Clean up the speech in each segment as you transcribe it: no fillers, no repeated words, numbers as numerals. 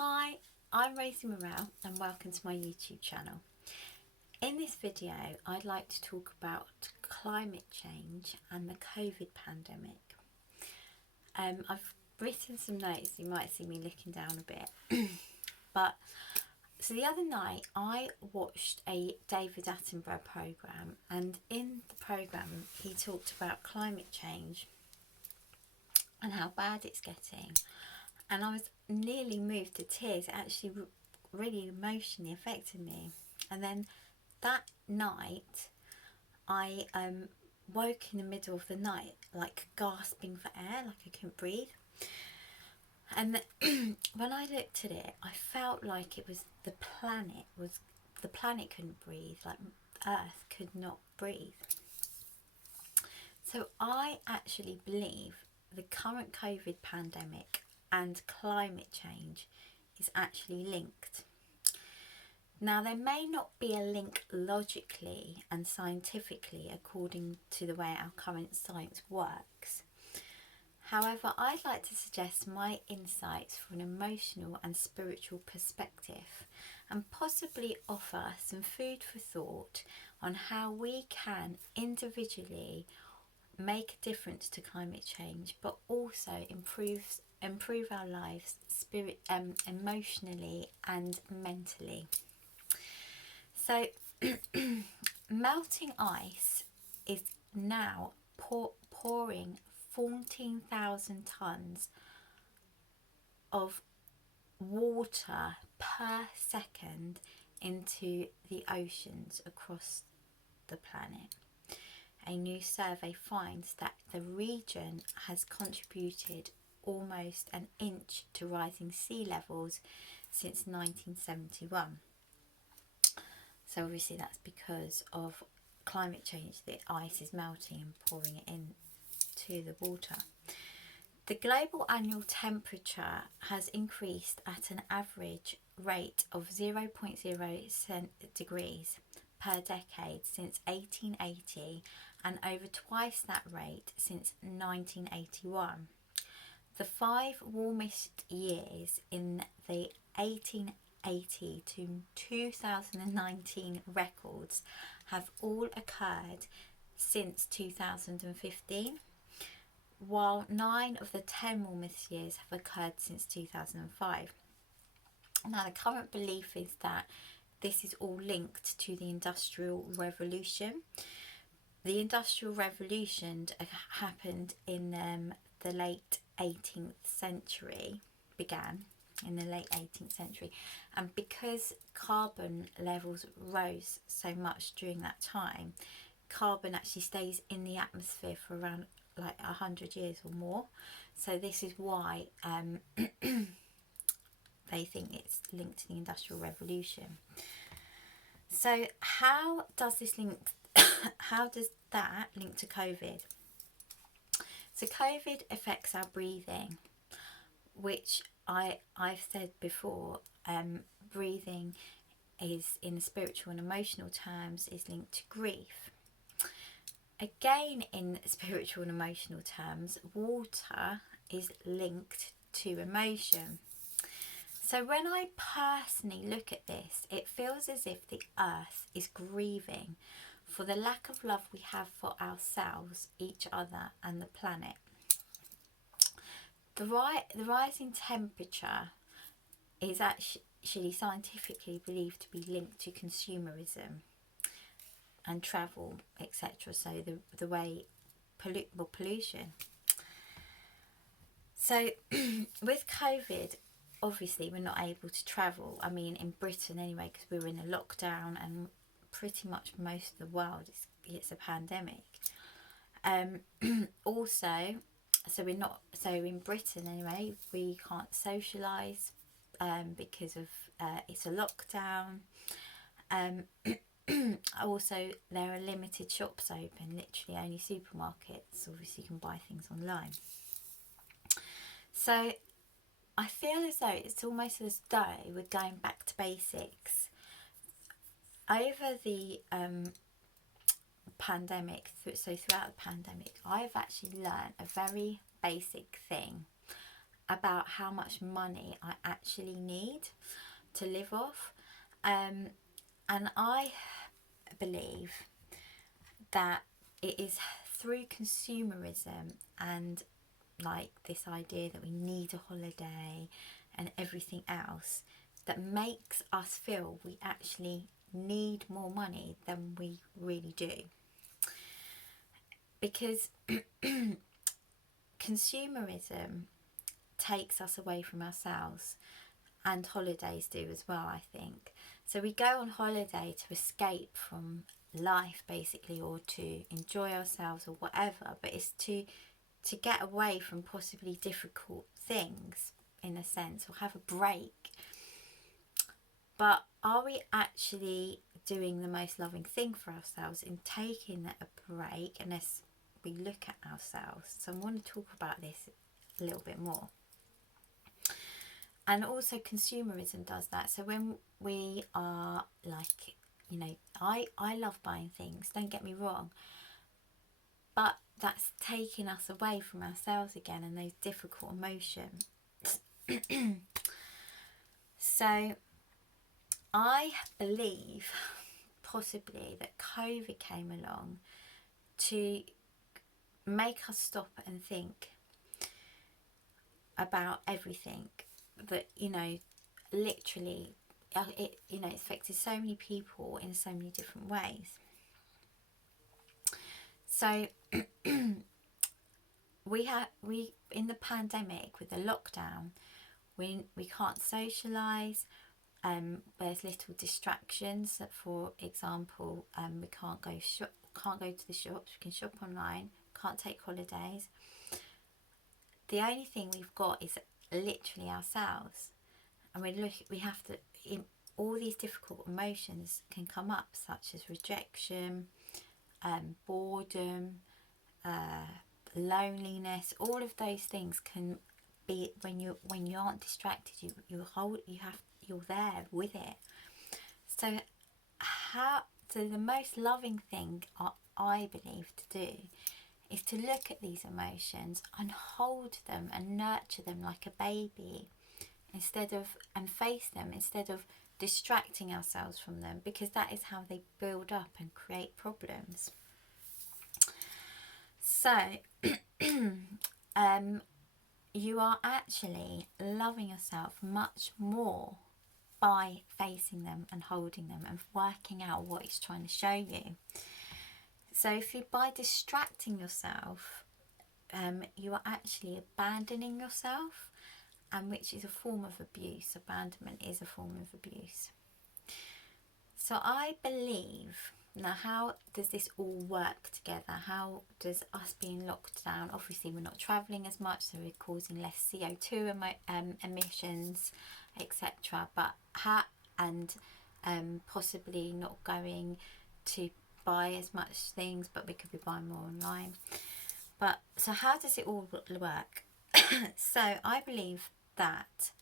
Hi, I'm Rosie and welcome to my YouTube channel. In this video, I'd like to talk about climate change and the COVID pandemic. I've written some notes, you might see me looking down a bit. So the other night I watched a David Attenborough programme, and in the programme he talked about climate change and how bad it's getting. And I was nearly moved to tears. It actually really emotionally affected me. And then that night, I woke in the middle of the night, like gasping for air, like I couldn't breathe. And when I looked at it, I felt like it was the planet couldn't breathe, like Earth could not breathe. So I actually believe the current COVID pandemic and climate change is actually linked. Now, there may not be a link logically and scientifically according to the way our current science works. However, I'd like to suggest my insights from an emotional and spiritual perspective and possibly offer some food for thought on how we can individually make a difference to climate change, but also improve our lives emotionally and mentally. So melting ice is now pouring 14,000 tonnes of water per second into the oceans across the planet. A new survey finds that the region has contributed almost an inch to rising sea levels since 1971. So obviously that's because of climate change. The ice is melting and pouring it into the water. The global annual temperature has increased at an average rate of 0.0 degrees per decade since 1880 and over twice that rate since 1981. The 5 warmest years in the 1880 to 2019 records have all occurred since 2015, while 9 of the 10 warmest years have occurred since 2005. Now, the current belief is that this is all linked to the Industrial Revolution. The Industrial Revolution happened in the late 18th century, began in the late 18th century, and because carbon levels rose so much during that time, carbon actually stays in the atmosphere for around like 100 years or more. So this is why they think it's linked to the Industrial Revolution. So how does that link to COVID? So COVID affects our breathing, which I've said before, breathing is, in spiritual and emotional terms, is linked to grief. Again, in spiritual and emotional terms, water is linked to emotion. So when I personally look at this, it feels as if the earth is grieving for the lack of love we have for ourselves, each other and the planet. The rising temperature is actually scientifically believed to be linked to consumerism and travel, etc. So the way pollution. So with COVID, obviously we're not able to travel. I mean, in Britain anyway, because we're in a lockdown, and pretty much most of the world it's a pandemic. Also, so in Britain anyway, we can't socialise because of it's a lockdown. Also, there are limited shops open, literally only supermarkets. Obviously you can buy things online. So I feel as though it's almost as though we're going back to basics. Over the pandemic, so throughout the pandemic, I've actually learned a very basic thing, about how much money I actually need to live off. And I believe that it is through consumerism and like this idea that we need a holiday and everything else that makes us feel we actually need more money than we really do. Because consumerism takes us away from ourselves, and holidays do as well, I think. So we go on holiday to escape from life basically, or to enjoy ourselves or whatever, but it's to get away from possibly difficult things in a sense, or have a break. But are we actually doing the most loving thing for ourselves in taking a break unless we look at ourselves? So I want to talk about this a little bit more. And also consumerism does that. So when we are like, you know, I love buying things, don't get me wrong, but that's taking us away from ourselves again and those difficult emotions. So I believe possibly that COVID came along to make us stop and think about everything. That, you know, literally it, you know, it's affected so many people in so many different ways. So we in the pandemic with the lockdown, we can't socialise. There's little distractions. For example, we can't go to the shops. We can shop online. Can't take holidays. The only thing we've got is literally ourselves, and we have to. All these difficult emotions can come up, such as rejection, boredom, loneliness. All of those things can be when you aren't distracted. You're there with it. So the most loving thing I believe to do is to look at these emotions and hold them and nurture them like a baby, and face them instead of distracting ourselves from them, because that is how they build up and create problems. So you are actually loving yourself much more by facing them and holding them and working out what it's trying to show you. So if you, by distracting yourself, you are actually abandoning yourself, and which is a form of abuse. Abandonment is a form of abuse. So I believe, now how does this all work together? How does us being locked down, obviously we're not travelling as much, so we're causing less CO2 emissions, etc. But possibly not going to buy as much things, but we could be buying more online. But so how does it all work? So I believe that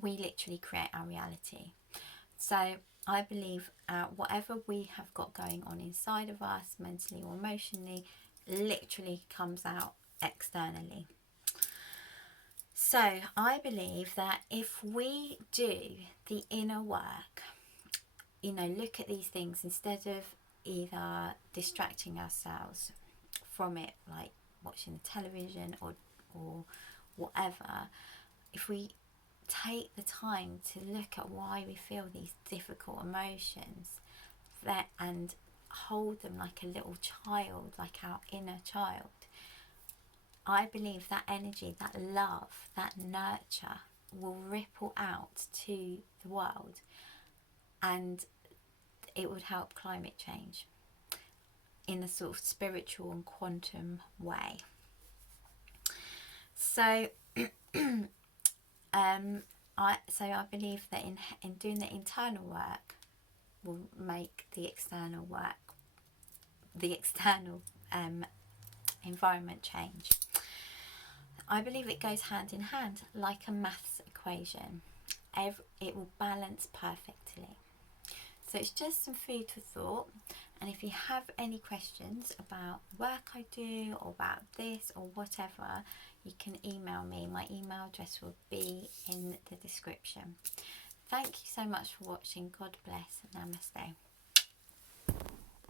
we literally create our reality. So I believe whatever we have got going on inside of us, mentally or emotionally, literally comes out externally. So I believe that if we do the inner work, you know, look at these things instead of either distracting ourselves from it, like watching the television or whatever, if we take the time to look at why we feel these difficult emotions and hold them like a little child, like our inner child, I believe that energy, that love, that nurture will ripple out to the world, and it would help climate change in a sort of spiritual and quantum way. So I believe that in doing the internal work will make the external environment change. I believe it goes hand in hand like a maths equation. It will balance perfectly. So it's just some food for thought, And if you have any questions about work I do or about this or whatever, you can email me. My email address will be in the description. Thank you so much for watching. God bless. Namaste.